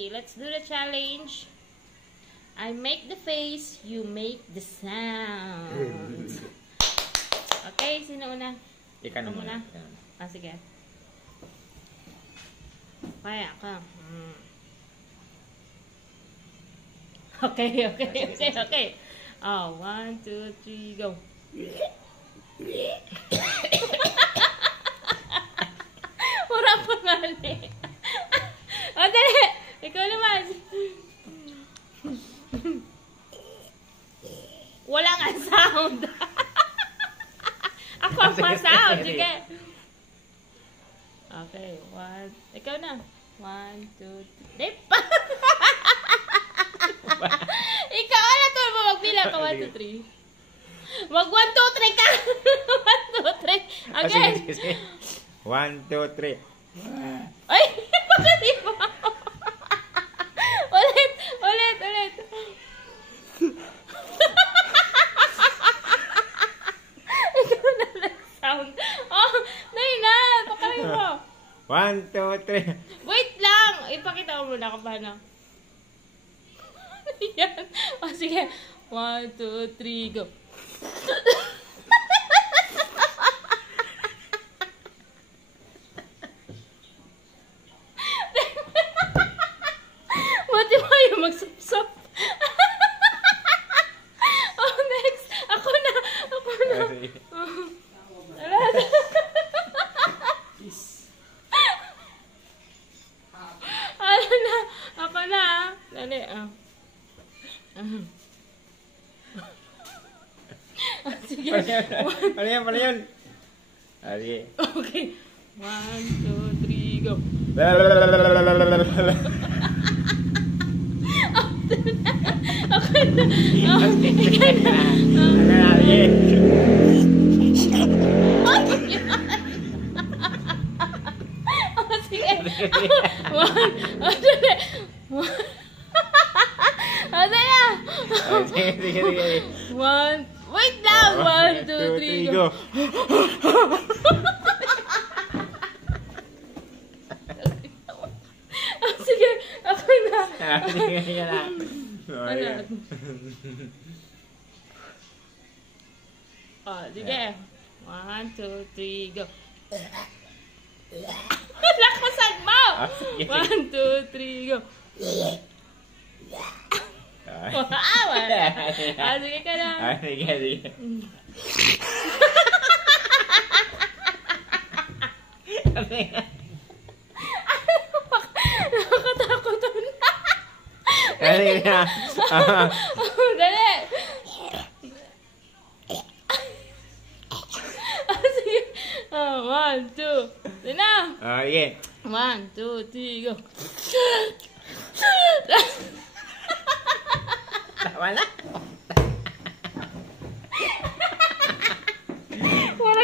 Okay, let's do the challenge. I make the face, you make the sound. Okay, sino una? Ikaw na muna. Ah, sige. Kaya ka. Okay. Oh, 1, 2, 3, go. Wala pa nga eh. O, dali. Ikaw naman. Wala nga sound. Ako ang sound. Sige. Okay. 1. Ikaw na. 1, 2, 3. Dip. Ikaw na to. Magbilang ka. 1, 2, 3. Mag 1, 2, 3 ka. 1, 2, 3. Again. Sige. 1, 2, 3. Ay, pagkati mo. Ulit. Ikaw na lang sound. Oh, dahil na. Pakarin mo. 1, 2, 3. Wait lang. Ipakita ko muna kung paano. Yan. O, sige. 1, 2, 3, go. Mati mo yung magsapsap. Oh, next. Ako na. Ako na. Dali, sige. Paano yan? Sige. Okay. 1, 2, 3, go. Okay na. Sige. 1. Wait lang. 1, 2, 3, go. Sige. Ako na. Sige na. Oh, sige. 1, 2, 3, go. Lakasan mo! 1, 2, 3, go. Wow! Sige ka na. Sige. Nakakatakot na. Sige na. Dali. Sige. 1, 2. Dali na. Sige. 1, 2, 3, go. Wala.